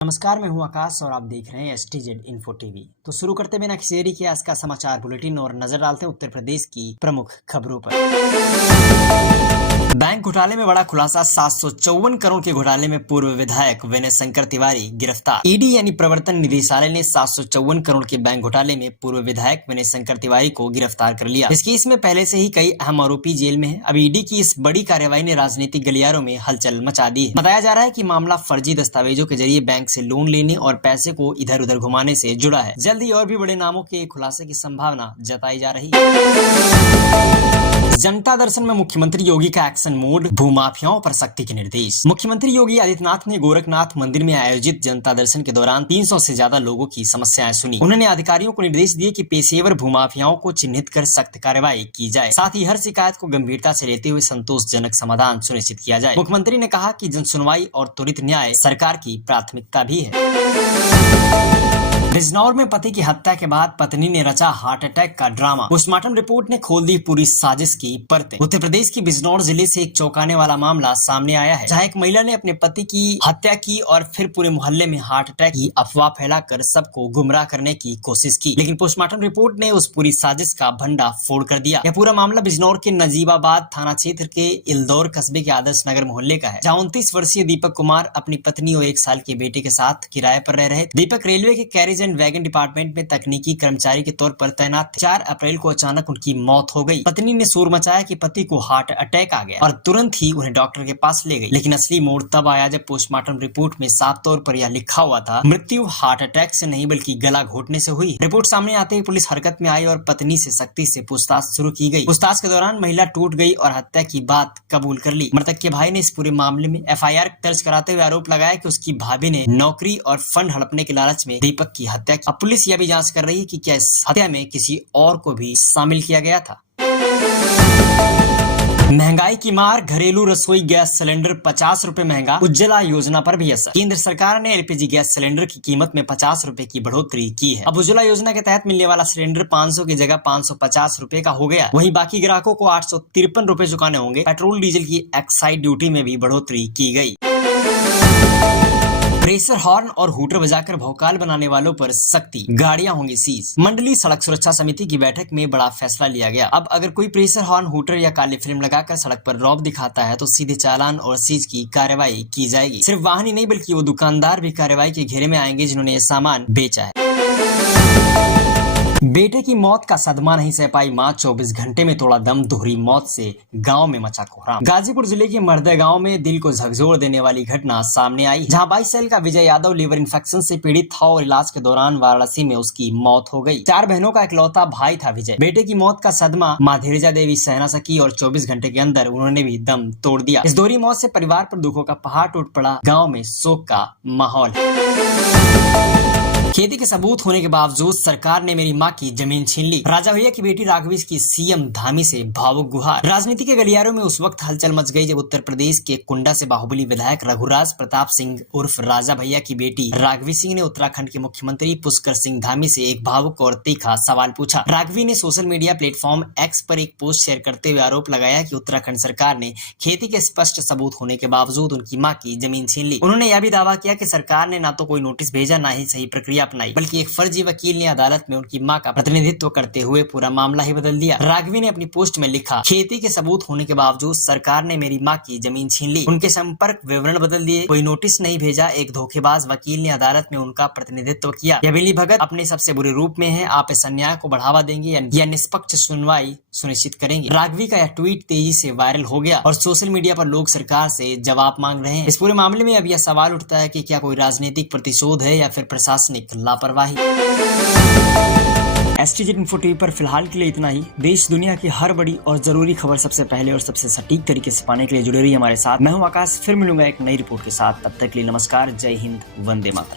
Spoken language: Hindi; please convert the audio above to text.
नमस्कार, मैं हूं आकाश और आप देख रहे हैं STZ इन्फो टीवी। तो शुरू करते बिना किसी देरी के आज का समाचार बुलेटिन और नजर डालते हैं उत्तर प्रदेश की प्रमुख खबरों पर। बैंक घोटाले में बड़ा खुलासा, 754 करोड़ के घोटाले में पूर्व विधायक विनय शंकर तिवारी गिरफ्तार। ईडी यानी प्रवर्तन निदेशालय ने 754 करोड़ के बैंक घोटाले में पूर्व विधायक विनय शंकर तिवारी को गिरफ्तार कर लिया। इस केस में पहले से ही कई अहम आरोपी जेल में हैं। अब ईडी की इस बड़ी कार्रवाई ने राजनीतिक गलियारों में हलचल मचा दी है। बताया जा रहा है कि मामला फर्जी दस्तावेजों के जरिए बैंक से लोन लेने और पैसे को इधर उधर घुमाने से जुड़ा है। जल्द ही और भी बड़े नामों के खुलासे की संभावना जताई जा रही है। जनता दर्शन में मुख्यमंत्री योगी का एक्शन मोड, भूमाफियाओं पर सख्ती के निर्देश। मुख्यमंत्री योगी आदित्यनाथ ने गोरखनाथ मंदिर में आयोजित जनता दर्शन के दौरान 300 से ज्यादा लोगों की समस्याएं सुनी। उन्होंने अधिकारियों को निर्देश दिए कि पेशेवर भूमाफियाओं को चिन्हित कर सख्त कार्रवाई की जाए, साथ ही हर शिकायत को गंभीरता से लेते हुए संतोषजनक समाधान सुनिश्चित किया जाए। मुख्यमंत्री ने कहा कि जन सुनवाई और त्वरित न्याय सरकार की प्राथमिकता भी है। बिजनौर में पति की हत्या के बाद पत्नी ने रचा हार्ट अटैक का ड्रामा। पोस्टमार्टम रिपोर्ट ने खोल दी पूरी साजिश की परतें। उत्तर प्रदेश की बिजनौर जिले से एक चौंकाने वाला मामला सामने आया है, जहां एक महिला ने अपने पति की हत्या की और फिर पूरे मोहल्ले में हार्ट अटैक की अफवाह फैलाकर सबको गुमराह करने की कोशिश की। लेकिन पोस्टमार्टम रिपोर्ट ने उस पूरी साजिश का भंडा फोड़ कर दिया। यह पूरा मामला बिजनौर के नजीबाबाद थाना क्षेत्र के इलदौर कस्बे के आदर्श नगर मोहल्ले का है, जहाँ 29 वर्षीय दीपक कुमार अपनी पत्नी और 1 साल के बेटे के साथ किराए पर रह रहे थे। दीपक रेलवे के कैरेज एंड वैगन डिपार्टमेंट में तकनीकी कर्मचारी के तौर पर तैनात थे। 4 अप्रैल को अचानक उनकी मौत हो गई। पत्नी ने शोर मचाया कि पति को हार्ट अटैक आ गया और तुरंत ही उन्हें डॉक्टर के पास ले गई। लेकिन असली मोड़ तब आया जब पोस्टमार्टम रिपोर्ट में साफ तौर पर यह लिखा हुआ था, मृत्यु हार्ट अटैक से नहीं बल्कि गला घोटने से हुई। रिपोर्ट सामने आते ही पुलिस हरकत में आई और पत्नी से सख्ती से पूछताछ शुरू की गई। पूछताछ के दौरान महिला टूट गई और हत्या की बात कबूल कर ली। मृतक के भाई ने इस पूरे मामले में FIR दर्ज कराते हुए आरोप लगाया कि उसकी भाभी ने नौकरी और फंड हड़पने के लालच में दीपक की हत्या की। अब पुलिस यह भी जांच कर रही है कि क्या इस हत्या में किसी और को भी शामिल किया गया था। महंगाई की मार, घरेलू रसोई गैस सिलेंडर 50 रुपए महंगा, उज्ज्वला योजना पर भी असर। केंद्र सरकार ने LPG गैस सिलेंडर की कीमत में 50 रुपए की बढ़ोतरी की है। अब उज्ज्वला योजना के तहत मिलने वाला सिलेंडर 500 की जगह 550 रुपए का हो गया। वहीं बाकी ग्राहकों को 853 रुपए चुकाने होंगे। पेट्रोल डीजल की एक्साइज ड्यूटी में भी बढ़ोतरी की गई। प्रेशर हॉर्न और हूटर बजाकर भौकाल बनाने वालों पर सख्ती, गाड़ियां होंगी सीज। मंडलीय सड़क सुरक्षा समिति की बैठक में बड़ा फैसला लिया गया। अब अगर कोई प्रेशर हॉर्न, हूटर या काली फिल्म लगाकर सड़क पर रौब दिखाता है तो सीधे चालान और सीज की कार्रवाई की जाएगी। सिर्फ वाहन ही नहीं बल्कि वो दुकानदार भी कार्रवाई के घेरे में आएंगे जिन्होंने ये सामान बेचा है। बेटे की मौत का सदमा नहीं सह पाई मां, 24 घंटे में तोड़ा दम, दोहरी मौत से गांव में मचा कोहराम। गाजीपुर जिले के मर्दे गांव में दिल को झकझोर देने वाली घटना सामने आई, जहां 22 साल का विजय यादव लीवर इन्फेक्शन से पीड़ित था और इलाज के दौरान वाराणसी में उसकी मौत हो गई। 4 बहनों का इकलौता भाई था विजय। बेटे की मौत का सदमा मां धीरजा देवी सह न सकी और 24 घंटे के अंदर उन्होंने भी दम तोड़ दिया। इस दोहरी मौत से परिवार पर दुखों का पहाड़ टूट पड़ा। गाँव में शोक का माहौल। खेती के सबूत होने के बावजूद सरकार ने मेरी मां की जमीन छीन ली। राजा भैया की बेटी राघवी की CM धामी से भावुक गुहार। राजनीति के गलियारों में उस वक्त हलचल मच गई जब उत्तर प्रदेश के कुंडा से बाहुबली विधायक रघुराज प्रताप सिंह उर्फ राजा भैया की बेटी राघवी सिंह ने उत्तराखंड के मुख्यमंत्री पुष्कर सिंह धामी से एक भावुक और तीखा सवाल पूछा। राघवी ने सोशल मीडिया प्लेटफॉर्म X पर एक पोस्ट शेयर करते हुए आरोप लगाया कि उत्तराखंड सरकार ने खेती के स्पष्ट सबूत होने के बावजूद उनकी मां की जमीन छीन ली। उन्होंने यह भी दावा किया कि सरकार ने न तो कोई नोटिस भेजा, न ही सही प्रक्रिया अपनाई, बल्कि एक फर्जी वकील ने अदालत में उनकी मां का प्रतिनिधित्व करते हुए पूरा मामला ही बदल दिया। राघवी ने अपनी पोस्ट में लिखा, खेती के सबूत होने के बावजूद सरकार ने मेरी मां की जमीन छीन ली, उनके संपर्क विवरण बदल दिए, कोई नोटिस नहीं भेजा, एक धोखेबाज वकील ने अदालत में उनका प्रतिनिधित्व किया। यह मिली भगत अपने सबसे बुरे रूप में है। आप इस अन्याय को बढ़ावा देंगे या निष्पक्ष सुनवाई सुनिश्चित करेंगे। राघवी का यह ट्वीट तेजी से वायरल हो गया और सोशल मीडिया पर लोग सरकार से जवाब मांग रहे हैं। इस पूरे मामले में अब यह सवाल उठता है कि क्या कोई राजनीतिक प्रतिशोध है या फिर प्रशासनिक लापरवाही। STZ इन्फो टीवी पर फिलहाल के लिए इतना ही। देश दुनिया की हर बड़ी और जरूरी खबर सबसे पहले और सबसे सटीक तरीके से पाने के लिए जुड़े रहिए हमारे साथ। मैं हूं आकाश, फिर मिलूंगा एक नई रिपोर्ट के साथ। तब तक के लिए नमस्कार, जय हिंद, वंदे मातरम।